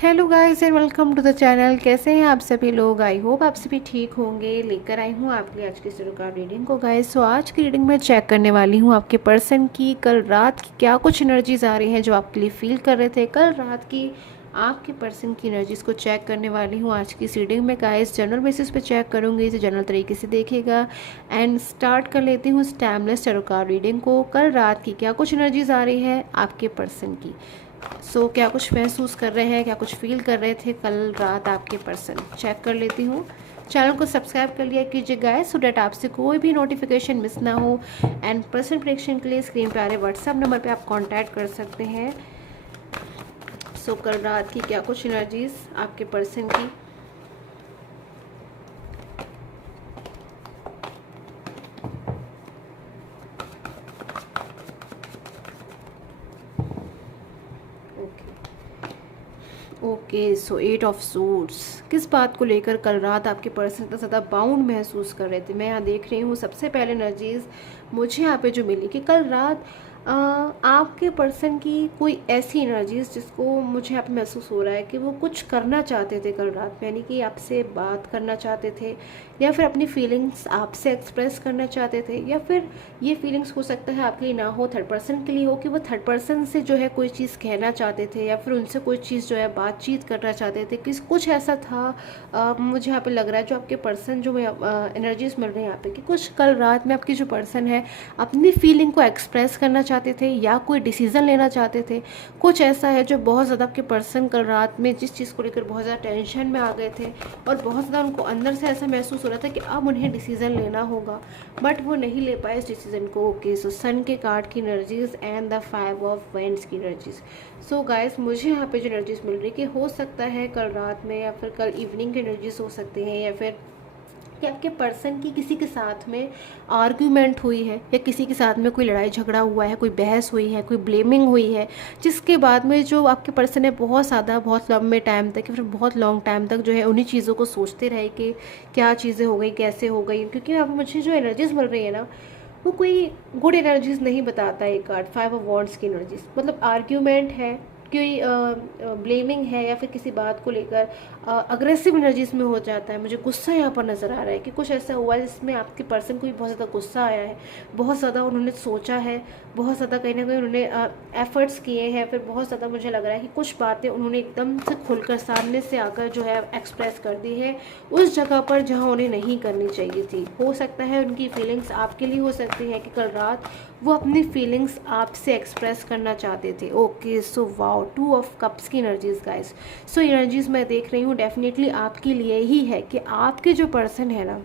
Hello guys and welcome to the channel. कैसे हैं आप सभी लोग? आई होप आप सभी ठीक होंगे। लेकर आई हूँ आपके लिए आज की शुरू का रीडिंग को गाइस। सो आज की रीडिंग में चेक करने वाली हूँ आपके पर्सन की कल रात की क्या कुछ एनर्जीज आ रही हैं जो आपके लिए फील कर रहे थे कल रात की। आपके पर्सन की एनर्जीज को चेक करने वाली हूँ आज की इस रीडिंग में गाइस। जनरल बेसिस पे चेक करूँगी, इसे जनरल तरीके से देखेगा। एंड स्टार्ट कर लेती हूँ इस टाइमलेस टैरो कार्ड रीडिंग को। कल रात की क्या कुछ एनर्जीज आ रही है आपके पर्सन की। क्या कुछ महसूस कर रहे हैं, क्या कुछ फील कर रहे थे कल रात आपके पर्सन। चेक कर लेती हूँ। चैनल को सब्सक्राइब कर लिया कीजिए गाइस, सो डैट आपसे कोई भी नोटिफिकेशन मिस ना हो। एंड पर्सन प्रेडिक्शन के लिए स्क्रीन पे आ रहे व्हाट्सएप नंबर पे आप कांटेक्ट कर सकते हैं। कल रात की क्या कुछ एनर्जीज आपके पर्सन की। Okay, so 8 of suits. किस बात को लेकर कल रात आपके पर्सन इतना ज़्यादा बाउंड महसूस कर रहे थे? मैं यहाँ देख रही हूँ सबसे पहले एनर्जीज मुझे यहाँ पे जो मिली कि कल रात आपके पर्सन की कोई ऐसी एनर्जीज जिसको मुझे यहाँ पे महसूस हो रहा है कि वो कुछ करना चाहते थे कल रात में, यानी कि आपसे बात करना चाहते थे या फिर अपनी फीलिंग्स आपसे एक्सप्रेस करना चाहते थे, या फिर ये फीलिंग्स हो सकता है आपके लिए ना हो, थर्ड पर्सन के लिए हो कि वो थर्ड पर्सन से जो है कोई चीज़ कहना चाहते थे या फिर उनसे कोई चीज़ जो है बातचीत करना चाहते थे। कुछ ऐसा था मुझे यहाँ पे लग रहा है जो आपके पर्सन जो एनर्जीज मिल रही है यहाँ पे कि कुछ कल रात में आपकी जो पर्सन है अपनी फीलिंग को एक्सप्रेस करना चाहते थे या कोई डिसीज़न लेना चाहते थे। कुछ ऐसा है जो बहुत ज़्यादा आपके पर्सन कल रात में जिस चीज़ को लेकर बहुत ज़्यादा टेंशन में आ गए थे और बहुत ज़्यादा उनको अंदर से ऐसा महसूस हो रहा था कि अब उन्हें डिसीज़न लेना होगा, बट वो नहीं ले पाए इस डिसीज़न को। ओके, सो सन के कार्ड की energies and the 5 of wands की एनर्जीज। सो गाइस, मुझे यहाँ पे जो एनर्जीज मिल रही है कि हो सकता है कल रात में या फिर कल इवनिंग की एनर्जीज हो सकती हैं, या फिर कि आपके पर्सन की किसी के साथ में आर्ग्यूमेंट हुई है या किसी के साथ में कोई लड़ाई झगड़ा हुआ है, कोई बहस हुई है, कोई ब्लेमिंग हुई है, जिसके बाद में जो आपके पर्सन है बहुत ज़्यादा बहुत लंबे टाइम तक या फिर बहुत लॉन्ग टाइम तक जो है उन्हीं चीज़ों को सोचते रहे कि क्या चीज़ें हो गई, कैसे हो गई। क्योंकि अब मुझे जो एनर्जीज मिल रही है ना, वो कोई गुड एनर्जीज नहीं बताता है। कार्ड 5 ऑफ वॉन्ड्स की एनर्जीज मतलब आर्ग्यूमेंट है, कोई ब्लेमिंग है या फिर किसी बात को लेकर अग्रेसिव एनर्जीज में हो जाता है। मुझे गुस्सा यहाँ पर नज़र आ रहा है कि कुछ ऐसा हुआ है जिसमें आपके पर्सन को भी बहुत ज़्यादा गुस्सा आया है, बहुत ज़्यादा उन्होंने सोचा है, बहुत ज़्यादा कहीं ना कहीं उन्होंने एफर्ट्स किए हैं, फिर बहुत ज़्यादा मुझे लग रहा है कि कुछ बातें उन्होंने एकदम से खुलकर सामने से आकर जो है एक्सप्रेस कर दी है उस जगह पर जहाँ उन्हें नहीं करनी चाहिए थी। हो सकता है उनकी फीलिंग्स आपके लिए हो सकती है कि कल रात वो अपनी फीलिंग्स आपसे एक्सप्रेस करना चाहते थे। Okay, so wow, 2 of cups की एनर्जीज गाइस। सो एनर्जीज मैं देख रही हूँ डेफिनेटली आपके लिए ही है कि आपके जो पर्सन है ना,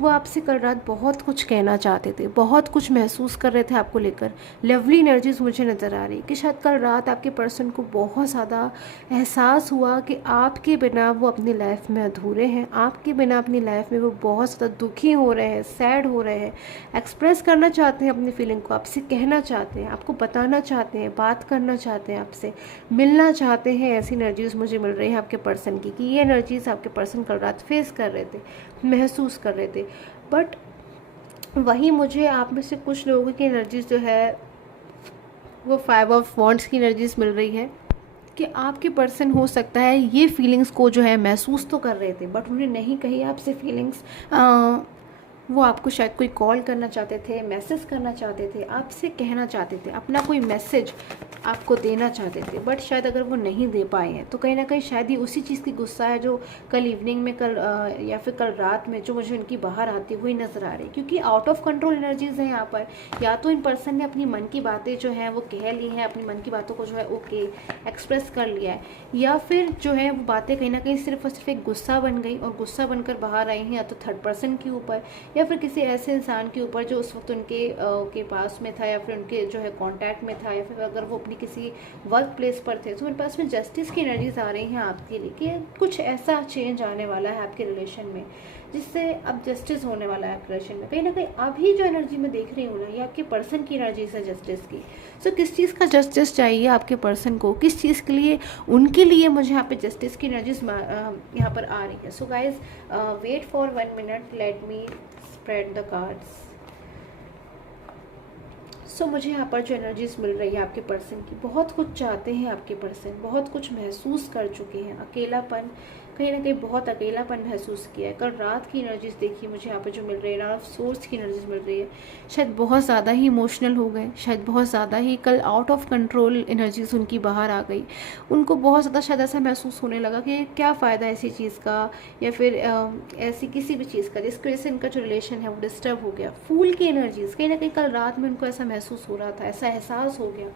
वो आपसे कल रात बहुत कुछ कहना चाहते थे, बहुत कुछ महसूस कर रहे थे आपको लेकर। लवली एनर्जीज मुझे नज़र आ रही कि शायद कल रात आपके पर्सन को बहुत ज़्यादा एहसास हुआ कि आपके बिना वो अपनी लाइफ में अधूरे हैं, आपके बिना अपनी लाइफ में वो बहुत ज़्यादा दुखी हो रहे हैं, सैड हो रहे हैं, एक्सप्रेस करना चाहते हैं अपनी फीलिंग को, आपसे कहना चाहते हैं, आपको बताना चाहते हैं, बात करना चाहते हैं, आपसे मिलना चाहते हैं। ऐसी एनर्जीज मुझे मिल रही है आपके पर्सन की कि ये एनर्जीज आपके पर्सन कल रात फेस कर रहे थे, महसूस कर रहे थे। बट वहीं मुझे आप में से कुछ लोगों की एनर्जीज जो है वो 5 ऑफ वॉन्ड्स की एनर्जीज मिल रही है कि आपके पर्सन हो सकता है ये फीलिंग्स को जो है महसूस तो कर रहे थे बट उन्हें नहीं कही आपसे फीलिंग्स। वो आपको शायद कोई कॉल करना चाहते थे, मैसेज करना चाहते थे, आपसे कहना चाहते थे, अपना कोई मैसेज आपको देना चाहते थे, बट शायद अगर वो नहीं दे पाए हैं तो कहीं ना कहीं शायद ही उसी चीज़ की गुस्सा है जो कल इवनिंग में या फिर कल रात में जो मुझे उनकी बाहर आती हुई नज़र आ रही है। क्योंकि आउट ऑफ कंट्रोल एनर्जीज हैं यहाँ पर। या तो इन पर्सन ने अपनी मन की बातें जो हैं वो कह ली हैं, अपनी मन की बातों को जो है ओके एक्सप्रेस कर लिया है, या फिर जो है वो बातें कहीं ना कहीं सिर्फ और सिर्फ एक गुस्सा बन गई और गुस्सा बनकर बाहर आई हैं, या तो थर्ड पर्सन के ऊपर या फिर किसी ऐसे इंसान के ऊपर जो उस वक्त उनके के पास में था या फिर उनके जो है कांटेक्ट में था, या फिर अगर वो अपनी किसी वर्क प्लेस पर थे। तो मेरे पास में जस्टिस की एनर्जीज आ रही हैं आपके लिए कि कुछ ऐसा चेंज आने वाला है आपके रिलेशन में जिससे अब जस्टिस होने वाला है आपके रिलेशन में। कहीं ना कहीं अभी जो एनर्जी मैं देख रही हूँ ना, ये आपके पर्सन की एनर्जीज है जस्टिस की। सो किस चीज़ का जस्टिस चाहिए आपके पर्सन को, किस चीज़ के लिए उनके लिए मुझे यहाँ पे जस्टिस की एनर्जीज यहाँ पर आ रही है। So guys, wait for 1 minute, let me spread the cards. सो मुझे यहाँ पर जो एनर्जीज मिल रही है आपके पर्सन की, बहुत कुछ चाहते हैं आपके पर्सन, बहुत कुछ महसूस कर चुके हैं, अकेलापन, कहीं ना कहीं बहुत अकेलापन महसूस किया है। कल रात की एनर्जीज देखिए मुझे यहाँ पे जो मिल रही है, ऑफ सोर्स की एनर्जीज मिल रही है। शायद बहुत ज़्यादा ही इमोशनल हो गए, शायद बहुत ज़्यादा ही कल आउट ऑफ कंट्रोल एनर्जीज उनकी बाहर आ गई। उनको बहुत ज़्यादा शायद ऐसा महसूस होने लगा कि क्या फ़ायदा ऐसी चीज़ का, या फिर ऐसी किसी भी चीज़ का जिसकी वजह से इनका जो रिलेशन है वो डिस्टर्ब हो गया। फूल की एनर्जीज कहीं ना कहीं कल रात में उनको ऐसा महसूस हो रहा था, ऐसा एहसास हो गया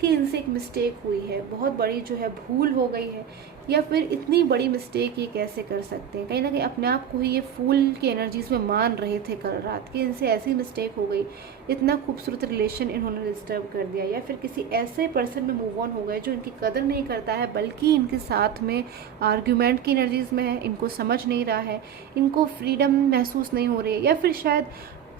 कि इनसे एक मिस्टेक हुई है, बहुत बड़ी जो है भूल हो गई है, या फिर इतनी बड़ी मिस्टेक ये कैसे कर सकते हैं। कहीं ना कहीं अपने आप को ही ये फूल की एनर्जीज में मान रहे थे कल रात कि इनसे ऐसी मिस्टेक हो गई, इतना खूबसूरत रिलेशन इन्होंने डिस्टर्ब कर दिया, या फिर किसी ऐसे पर्सन में मूव ऑन हो गए जो इनकी कदर नहीं करता है, बल्कि इनके साथ में आर्ग्यूमेंट की एनर्जीज में है, इनको समझ नहीं रहा है, इनको फ्रीडम महसूस नहीं हो रही है, या फिर शायद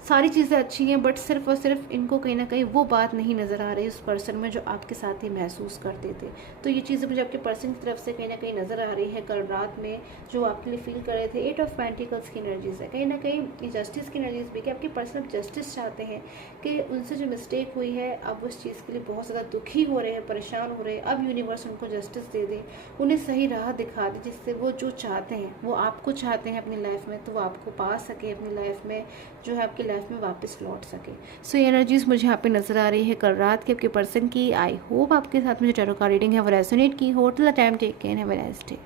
सारी चीज़ें अच्छी हैं बट सिर्फ और सिर्फ इनको कहीं ना कहीं वो बात नहीं नज़र आ रही उस पर्सन में जो आपके साथ ही महसूस करते थे। तो ये चीज़ें मुझे आपके पर्सन की तरफ से कहीं ना कहीं नज़र आ रही है कल रात में, जो आपके लिए फील कर रहे थे। 8 ऑफ पेंटिकल्स की एनर्जीज है, कहीं ना कहीं जस्टिस की एनर्जीज भी, कि आपके पर्सन अब जस्टिस चाहते हैं कि उनसे जो मिस्टेक हुई है अब उस चीज़ के लिए बहुत ज़्यादा दुखी हो रहे हैं, परेशान हो रहे हैं। अब यूनिवर्स उनको जस्टिस दे दे, उन्हें सही राह दिखा दे, जिससे वो जो चाहते हैं वो आपको चाहते हैं अपनी लाइफ में, तो वो आपको पा सके अपनी लाइफ में, जो है आपकी लाइफ में वापस लौट सके। सो ये एनर्जीज मुझे यहाँ पे नजर आ रही है कल रात के आपके पर्सन की। आई होप आपके साथ में जो टैरो का रीडिंग है वो रेजोनेट की हो। Till the time take care, have a nice day.